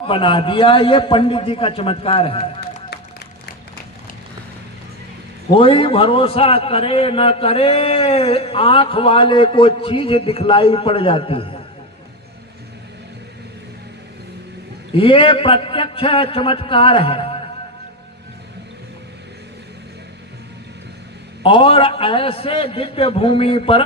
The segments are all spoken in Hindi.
बना दिया। ये पंडित जी का चमत्कार है। कोई भरोसा करे न करे, आंख वाले को चीज दिखलाई पड़ जाती है। ये प्रत्यक्ष चमत्कार है। और ऐसे दिव्य भूमि पर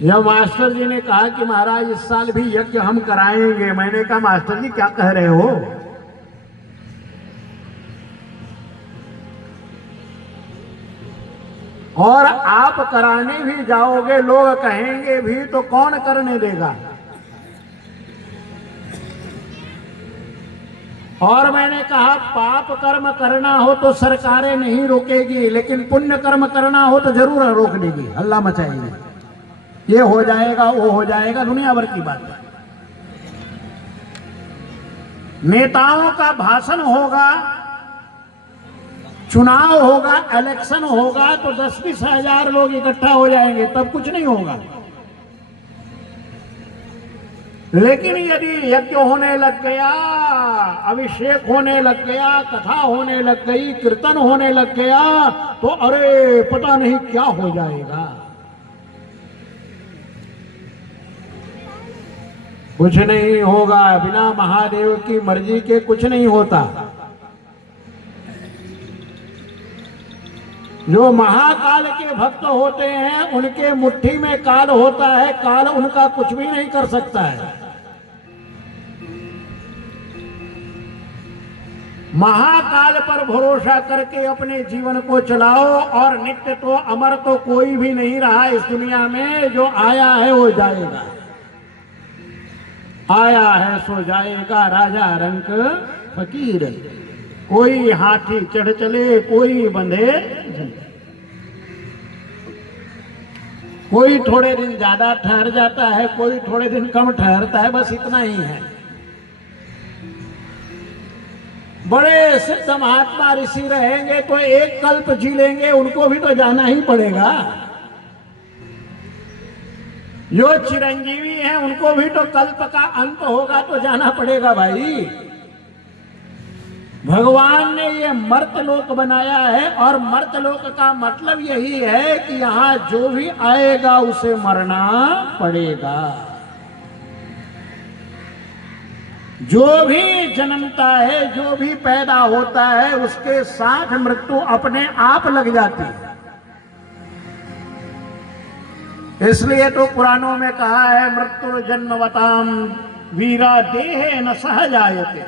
जब मास्टर जी ने कहा कि महाराज इस साल भी यज्ञ हम कराएंगे, मैंने कहा मास्टर जी क्या कह रहे हो? और आप कराने भी जाओगे, लोग कहेंगे भी तो कौन करने देगा? और मैंने कहा पाप कर्म करना हो तो सरकारें नहीं रोकेगी, लेकिन पुण्य कर्म करना हो तो जरूर रोक देगी, हल्ला मचाएगी। ये हो जाएगा, वो हो जाएगा, दुनिया भर की बात है। नेताओं का भाषण होगा, चुनाव होगा, इलेक्शन होगा तो 10-20 हजार लोग इकट्ठा हो जाएंगे, तब कुछ नहीं होगा। लेकिन यदि यज्ञ होने लग गया, अभिषेक होने लग गया, कथा होने लग गई, कीर्तन होने लग गया, तो अरे पता नहीं क्या हो जाएगा। कुछ नहीं होगा, बिना महादेव की मर्जी के कुछ नहीं होता। जो महाकाल के भक्त होते हैं उनके मुट्ठी में काल होता है, काल उनका कुछ भी नहीं कर सकता है। महाकाल पर भरोसा करके अपने जीवन को चलाओ। और नित्य तो अमर तो कोई भी नहीं रहा इस दुनिया में। जो आया है वो जाएगा, आया है सो जाएगा, राजा रंक फकीर। कोई हाथी चढ़ चले, कोई बंधे, कोई थोड़े दिन ज्यादा ठहर जाता है, कोई थोड़े दिन कम ठहरता है, बस इतना ही है। बड़े सिद्ध महात्मा ऋषि रहेंगे तो एक कल्प जी लेंगे, उनको भी तो जाना ही पड़ेगा। जो चिरंजीवी हैं उनको भी तो कल्प का अंत होगा, तो जाना पड़ेगा भाई। भगवान ने ये मर्तलोक बनाया है, और मर्तलोक का मतलब यही है कि यहां जो भी आएगा उसे मरना पड़ेगा। जो भी जन्मता है, जो भी पैदा होता है, उसके साथ मृत्यु अपने आप लग जाती है। इसलिए तो पुराणों में कहा है मृत्यु जन्मवताम वीरा देहे न सहजायते।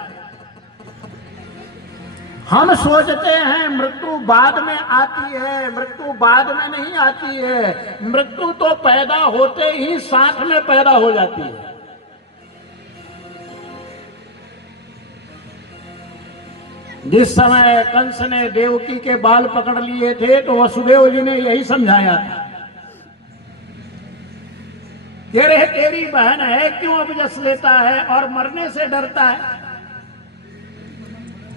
हम सोचते हैं मृत्यु बाद में आती है, मृत्यु बाद में नहीं आती है। मृत्यु तो पैदा होते ही साथ में पैदा हो जाती है। जिस समय कंस ने देवकी के बाल पकड़ लिए थे तो वसुदेव जी ने यही समझाया था, तेरे तेरी बहन है, क्यों अपजस लेता है और मरने से डरता है?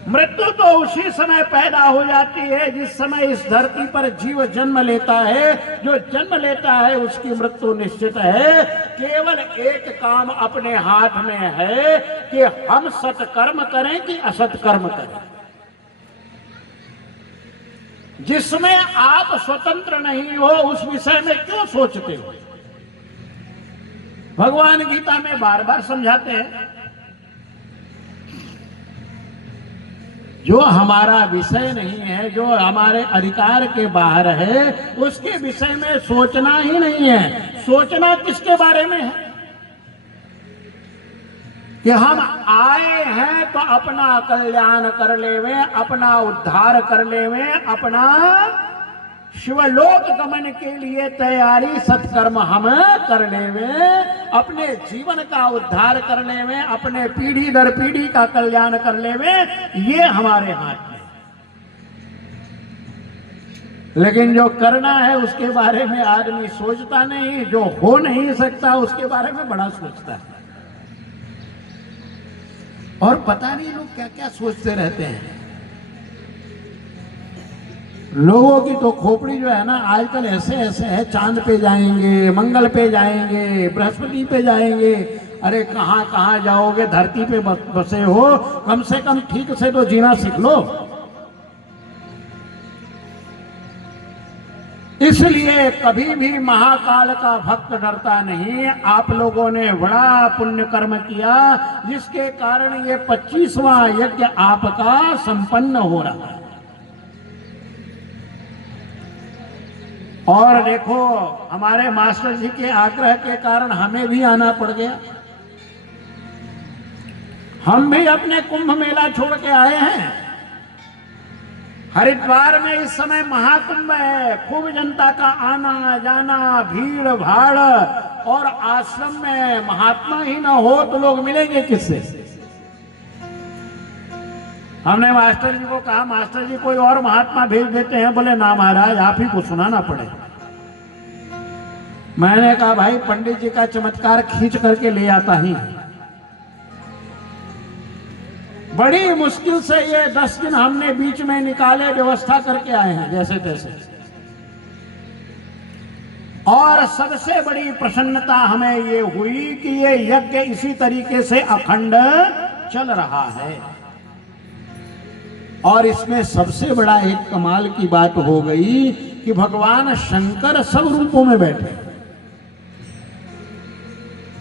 मृत्यु तो उसी समय पैदा हो जाती है जिस समय इस धरती पर जीव जन्म लेता है। जो जन्म लेता है उसकी मृत्यु निश्चित है। केवल एक काम अपने हाथ में है कि हम सत्कर्म करें कि असत कर्म करें। जिसमें आप स्वतंत्र नहीं हो उस विषय में क्यों सोचते हो? भगवान गीता में बार बार समझाते हैं, जो हमारा विषय नहीं है, जो हमारे अधिकार के बाहर है, उसके विषय में सोचना ही नहीं है। सोचना किसके बारे में है? कि हम आए हैं तो अपना कल्याण कर लेवे, अपना उद्धार कर लेवे, अपना शिवलोक गमन के लिए तैयारी सत्कर्म हम कर लेवे, अपने जीवन का उद्धार कर लेवे, अपने पीढ़ी दर पीढ़ी का कल्याण कर लेवे। ये हमारे हाथ में। लेकिन जो करना है उसके बारे में आदमी सोचता नहीं, जो हो नहीं सकता उसके बारे में बड़ा सोचता है। और पता नहीं लोग क्या क्या सोचते रहते हैं। लोगों की तो खोपड़ी जो है ना आजकल ऐसे ऐसे है, चांद पे जाएंगे, मंगल पे जाएंगे, बृहस्पति पे जाएंगे। अरे कहाँ कहाँ जाओगे, धरती पे बसे हो, कम से कम ठीक से तो जीना सीख लो। इसलिए कभी भी महाकाल का भक्त डरता नहीं। आप लोगों ने बड़ा पुण्य कर्म किया, जिसके कारण ये 25वां यज्ञ आपका संपन्न हो रहा है। और देखो, हमारे मास्टर जी के आग्रह के कारण हमें भी आना पड़ गया। हम भी अपने कुंभ मेला छोड़ के आए हैं। हरिद्वार में इस समय महाकुंभ है, खूब जनता का आना जाना, भीड़ भाड़, और आश्रम में महात्मा ही ना हो तो लोग मिलेंगे किससे? हमने मास्टर जी को कहा, मास्टर जी कोई और महात्मा भेज देते हैं। बोले ना महाराज, आप ही को सुनाना पड़े। मैंने कहा भाई, पंडित जी का चमत्कार खींच करके ले आता ही। बड़ी मुश्किल से ये 10 दिन हमने बीच में निकाले, व्यवस्था करके आए हैं जैसे तैसे। और सबसे बड़ी प्रसन्नता हमें ये हुई कि ये यज्ञ इसी तरीके से अखंड चल रहा है। और इसमें सबसे बड़ा एक कमाल की बात हो गई कि भगवान शंकर सब रूपों में बैठे।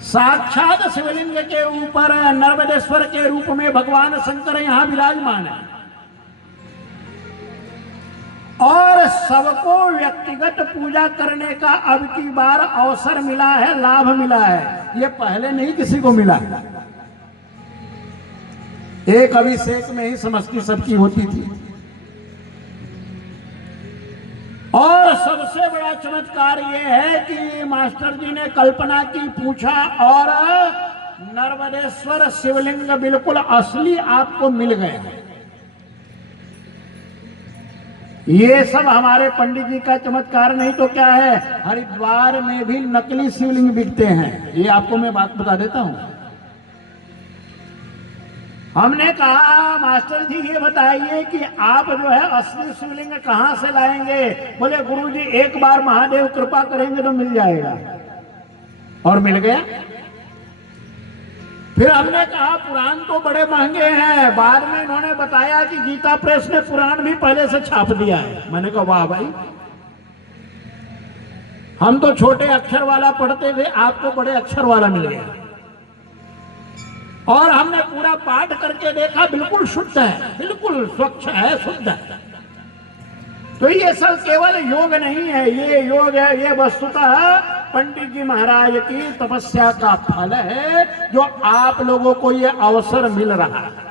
साक्षात शिवलिंग के ऊपर नर्मदेश्वर के रूप में भगवान शंकर यहां विराजमान है। और सबको व्यक्तिगत पूजा करने का अब की बार अवसर मिला है, लाभ मिला है। ये पहले नहीं किसी को मिला। एक अभिषेक में ही समष्टि सबकी होती थी। और सबसे बड़ा चमत्कार यह है कि मास्टर जी ने कल्पना की, पूछा, और नर्मदेश्वर शिवलिंग बिल्कुल असली आपको मिल गए। ये सब हमारे पंडित जी का चमत्कार नहीं तो क्या है। हरिद्वार में भी नकली शिवलिंग बिकते हैं, ये आपको मैं बात बता देता हूं। हमने कहा मास्टर जी ये बताइए कि आप जो है असली शिवलिंग कहां से लाएंगे? बोले गुरुजी एक बार महादेव कृपा करेंगे तो मिल जाएगा। और मिल गया। फिर हमने कहा पुराण तो बड़े महंगे हैं। बाद में इन्होंने बताया कि गीता प्रेस ने पुराण भी पहले से छाप दिया है। मैंने कहा वाह भाई, हम तो छोटे अक्षर वाला पढ़ते थे, आपको बड़े अक्षर वाला मिल गया। और हमने पूरा पाठ करके देखा, बिल्कुल शुद्ध है, बिल्कुल स्वच्छ है, शुद्ध है। तो ये सब केवल योग नहीं है, ये योग है, ये वस्तुतः पंडित जी महाराज की तपस्या का फल है, जो आप लोगों को ये अवसर मिल रहा है।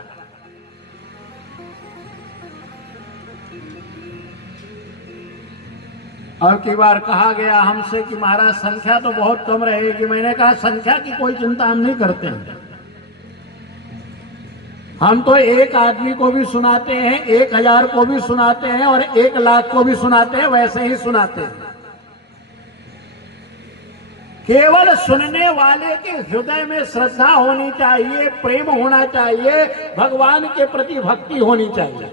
और की बार कहा गया हमसे कि महाराज संख्या तो बहुत कम रहेगी। मैंने कहा संख्या की कोई चिंता हम नहीं करते हैं। हम तो एक आदमी को भी सुनाते हैं, 1000 को भी सुनाते हैं, और 1 लाख को भी सुनाते हैं, वैसे ही सुनाते हैं। केवल सुनने वाले के हृदय में श्रद्धा होनी चाहिए, प्रेम होना चाहिए, भगवान के प्रति भक्ति होनी चाहिए।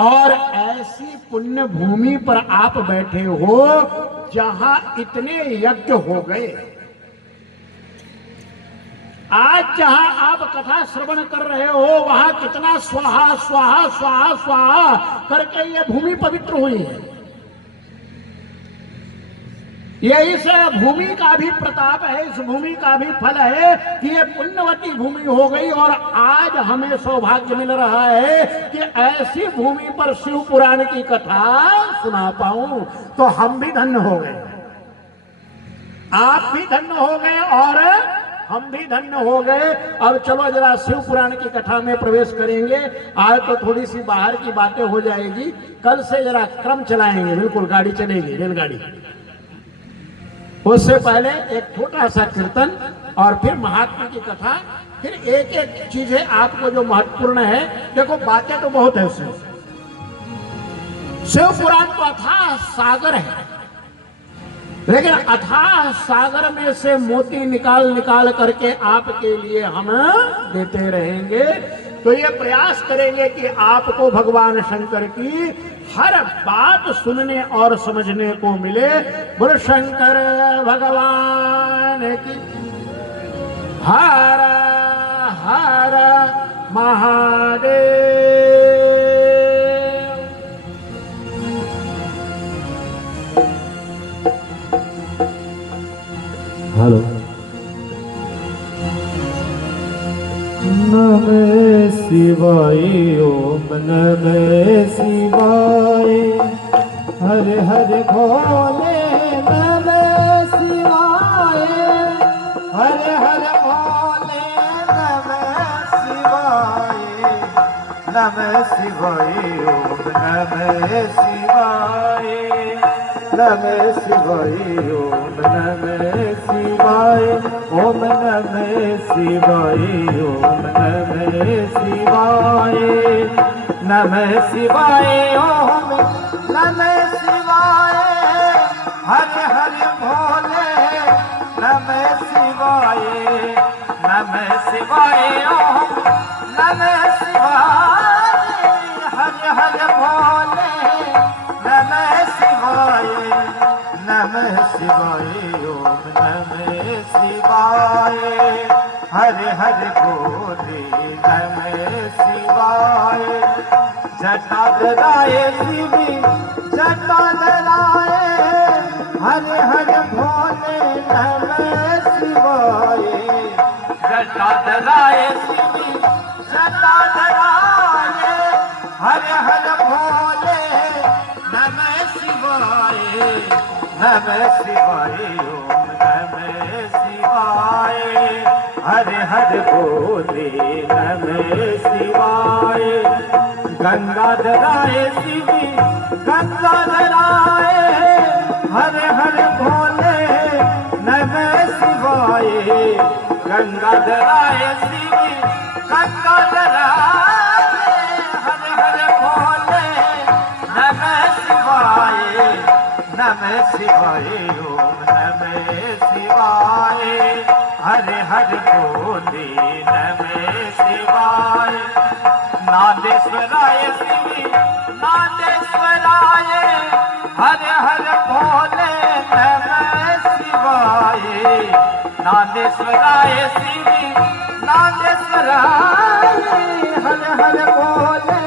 और ऐसी पुण्य भूमि पर आप बैठे हो जहां इतने यज्ञ हो गए। आज जहां आप कथा श्रवण कर रहे हो, वहां कितना स्वाहा स्वाहा स्वाहा स्वाहा करके ये भूमि पवित्र हुई है। ये इस भूमि का भी प्रताप है, इस भूमि का भी फल है कि ये पुण्यवती भूमि हो गई। और आज हमें सौभाग्य मिल रहा है कि ऐसी भूमि पर शिव पुराण की कथा सुना पाऊं, तो हम भी धन्य हो गए, आप भी धन्य हो गए, और हम भी धन्य हो गए। अब चलो जरा शिव पुराण की कथा में प्रवेश करेंगे। आज तो थोड़ी सी बाहर की बातें हो जाएगी, कल से जरा क्रम चलाएंगे, बिल्कुल गाड़ी चलेगी, रेलगाड़ी। उससे पहले एक छोटा सा कीर्तन, और फिर महात्मा की कथा, फिर एक एक चीजें आपको जो महत्वपूर्ण है। देखो बातें तो बहुत है शिव पुराण तो अथाह सागर है, लेकिन अथाह सागर में से मोती निकाल निकाल करके आपके लिए हम देते रहेंगे। तो ये प्रयास करेंगे कि आपको भगवान शंकर की हर बात सुनने और समझने को मिले। बोलो शंकर भगवान की। हर हर महादेव। हेलो। नमः शिवाय ओम नमः शिवाय हरे हरे भोले नमः शिवाय हरे हरे भोले नमः शिवाय नमः शिवाय ओम नमः शिवाय नमः शिवाय ओम नमः शिवाय ओम नमः शिवाय ओम नमः शिवाय नमः शिवाय ओम नमः शिवाय हरे हरे भोले नमः शिवाय नमः शिवाय ओम नमः शिवाय हरे हरे भोले नमः शिवाय नमः शिवाय ओम नमः शिवाय हरे हरे भोले नमः शिवाय जटाधराय शिवी जटाधराय हरे हरे भोले नमः शिवाय जटाधराय शिवी जटाधराय हरे हरे भोले नमः शिवाय नमः शिवाय ओम नमः शिवाय हरे हरे भोले नमः शिवाय गंगाधराय शिवी गंगाधराय हरे हरे भोले नमः शिवाय गंगाधराय शिवी गंगाधराय हरे हरे भोले नमः शिवाय नमः शिवाय ओम नमः शिवाय हरे हरे भोले नमः शिवाय नादेश्वराय शिवी नादेश्वराय हरे हरे भोले नमः शिवाय नादेश्वराय शिवी नादेश्वराय हरे हरे भोले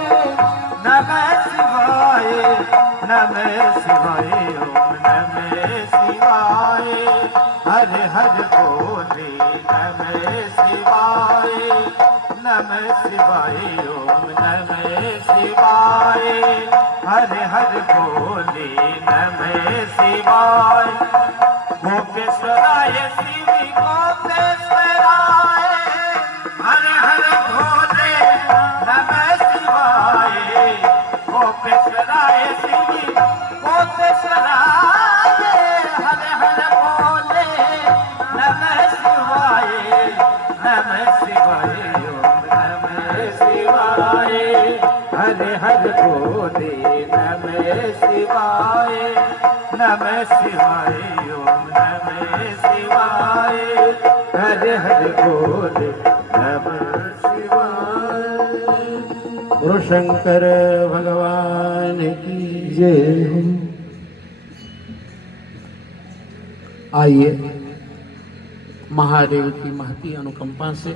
नमः शिवाय नमः शिवाय ओम नमः शिवाय हरे हरे भोले नमः शिवाय नमः शिवाय ओम नमः शिवाय हरे हरे भोले नमः शिवाय गोपेश्वराय शिवी गोपेश्वराय हरे हरे भोले नमः शिवाय गोपेश्वराय शिवी गोपेश्वराय हरे हरे भोले नमः शिवाय नमः शिवाय ओम नमः शिवाय हरे हरे भोले नमः शिवाय नमः शिवाय ओम नमः शिवाय हरे हरे भोले नमः शिवाय। गुरु शंकर भगवान की जय हो। आइए महादेव की महती अनुकंपा से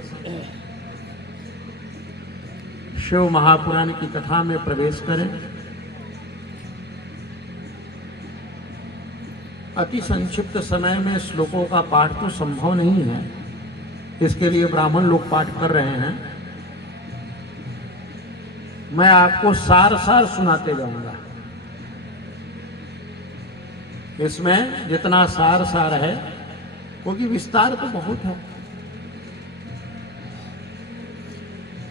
शिव महापुराण की कथा में प्रवेश करें। अति संक्षिप्त समय में श्लोकों का पाठ तो संभव नहीं है, इसके लिए ब्राह्मण लोग पाठ कर रहे हैं। मैं आपको सार सार सुनाते जाऊंगा। इसमें जितना सार सार है, क्योंकि विस्तार तो बहुत है।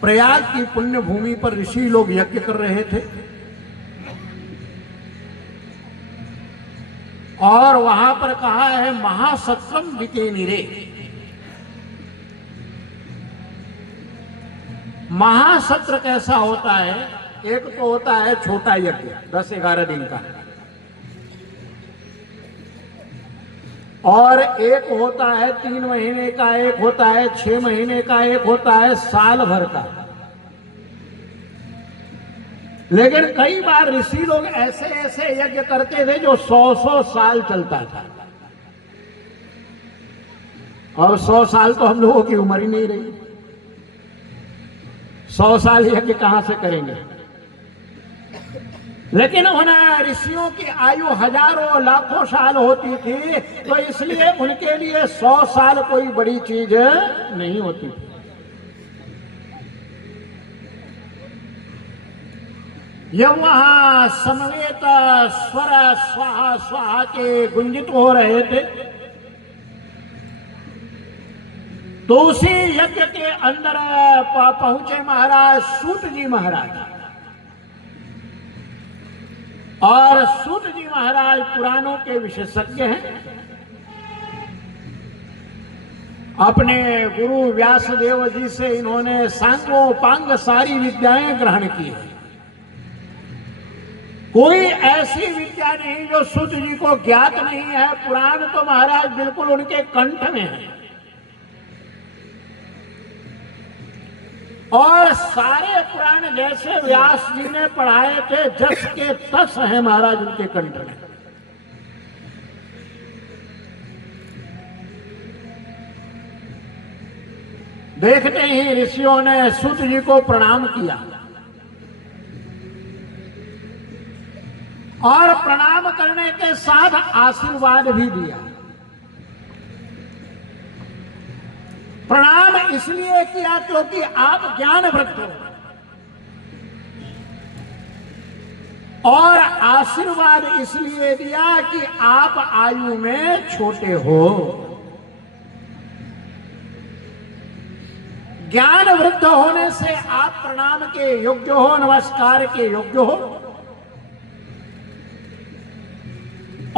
प्रयाग की पुण्य भूमि पर ऋषि लोग यज्ञ कर रहे थे और वहां पर कहा है महासत्रम विकेनिरे। महासत्र कैसा होता है? एक तो होता है छोटा यज्ञ 10-11 दिन का, और एक होता है 3 महीने का, एक होता है 6 महीने का, एक होता है साल भर का। लेकिन कई बार ऋषि लोग ऐसे ऐसे यज्ञ करते थे जो 100-100 साल चलता था। और 100 साल तो हम लोगों की उम्र ही नहीं रही। 100 साल यज्ञ कहां से करेंगे। लेकिन उन ऋषियों की आयु हजारों लाखों साल होती थी, तो इसलिए उनके लिए 100 साल कोई बड़ी चीज नहीं होती थी। जब वहां समवेत स्वर स्वाहा स्वाहा के गुंजित हो रहे थे, तो उसी यज्ञ के अंदर पहुंचे महाराज सूत जी महाराज। और सूत जी महाराज पुराणों के विशेषज्ञ हैं। अपने गुरु व्यासदेव जी से इन्होंने सांगो पांग सारी विद्याएं ग्रहण की है। कोई ऐसी विद्या नहीं जो सूत जी को ज्ञात नहीं है। पुराण तो महाराज बिल्कुल उनके कंठ में है। और सारे पुराण जैसे व्यास जी ने पढ़ाए थे, जस के तस है महाराज उनके कंठ में। देखते ही ऋषियों ने सूत जी को प्रणाम किया और प्रणाम करने के साथ आशीर्वाद भी दिया। प्रणाम इसलिए किया क्योंकि आप ज्ञानवृत्त हो, और आशीर्वाद इसलिए दिया कि आप आयु में छोटे हो। ज्ञान वृद्ध होने से आप प्रणाम के योग्य हो, नमस्कार के योग्य हो,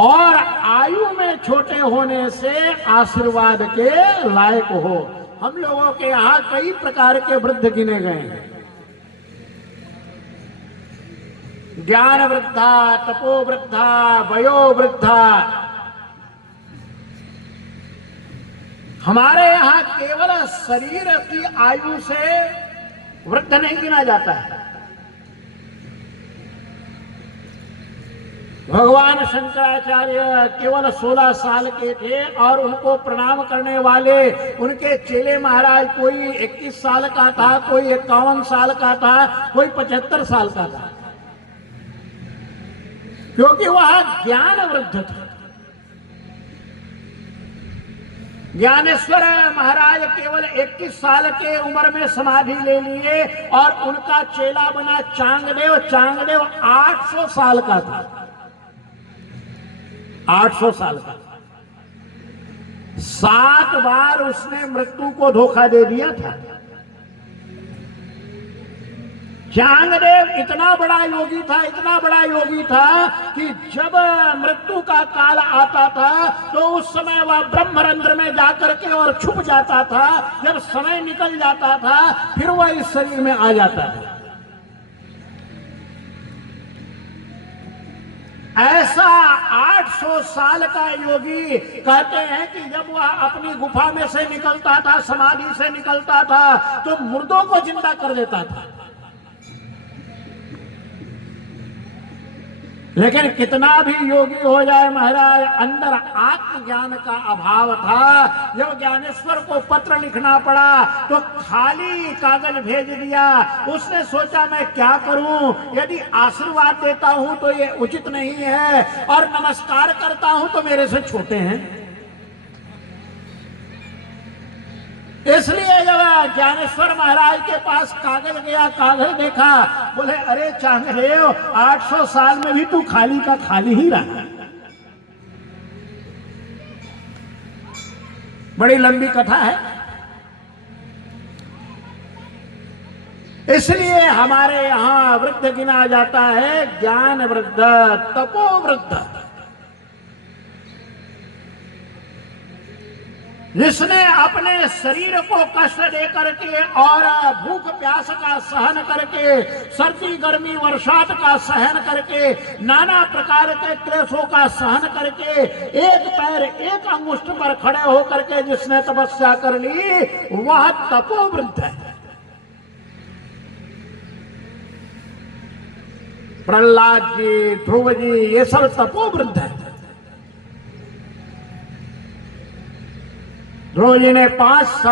और आयु में छोटे होने से आशीर्वाद के लायक हो। हम लोगों के यहां कई प्रकार के वृद्ध गिने गए हैं। ज्ञान वृद्धा, तपो वृद्धा, वयो वृद्धा। हमारे यहां केवल शरीर की आयु से वृद्ध नहीं गिना जाता है। भगवान शंकराचार्य केवल 16 साल के थे और उनको प्रणाम करने वाले उनके चेले महाराज कोई 21 साल का था, कोई 51 साल का था, कोई 75 साल का था, क्योंकि वह ज्ञान वृद्ध था। ज्ञानेश्वर महाराज केवल 21 साल के उम्र में समाधि ले लिए और उनका चेला बना चांगदेव। चांगदेव 800 साल का था, 800 साल का। 7 बार उसने मृत्यु को धोखा दे दिया था। चांगदेव इतना बड़ा योगी था, इतना बड़ा योगी था कि जब मृत्यु का काल आता था तो उस समय वह ब्रह्मरंध्र में जाकर के और छुप जाता था। जब समय निकल जाता था फिर वह इस शरीर में आ जाता था। ऐसा 800 साल का योगी कहते हैं कि जब वह अपनी गुफा में से निकलता था, समाधि से निकलता था, तो मुर्दों को जिंदा कर देता था। लेकिन कितना भी योगी हो जाए महाराज, अंदर आत्मज्ञान का अभाव था। जब ज्ञानेश्वर को पत्र लिखना पड़ा तो खाली कागज भेज दिया। उसने सोचा मैं क्या करूं, यदि आशीर्वाद देता हूं तो ये उचित नहीं है, और नमस्कार करता हूं तो मेरे से छोटे हैं। इसलिए जब ज्ञानेश्वर महाराज के पास कागज गया, कागज देखा, बोले अरे चांगदेव 800 साल में भी तू खाली का खाली ही रहा। बड़ी लंबी कथा है। इसलिए हमारे यहां वृद्ध गिना जाता है ज्ञान वृद्ध, तपो वृद्ध। जिसने अपने शरीर को कष्ट दे करके और भूख प्यास का सहन करके, सर्दी गर्मी वर्षात का सहन करके, नाना प्रकार के क्लेशों का सहन करके, एक पैर एक अंगुष्ठ पर खड़े होकर के जिसने तपस्या कर ली, वह तपोवृद्ध है। प्रहलाद जी, ध्रुव जी, ये सब तपोवृद्ध है। ध्रुव जी ने 5 साल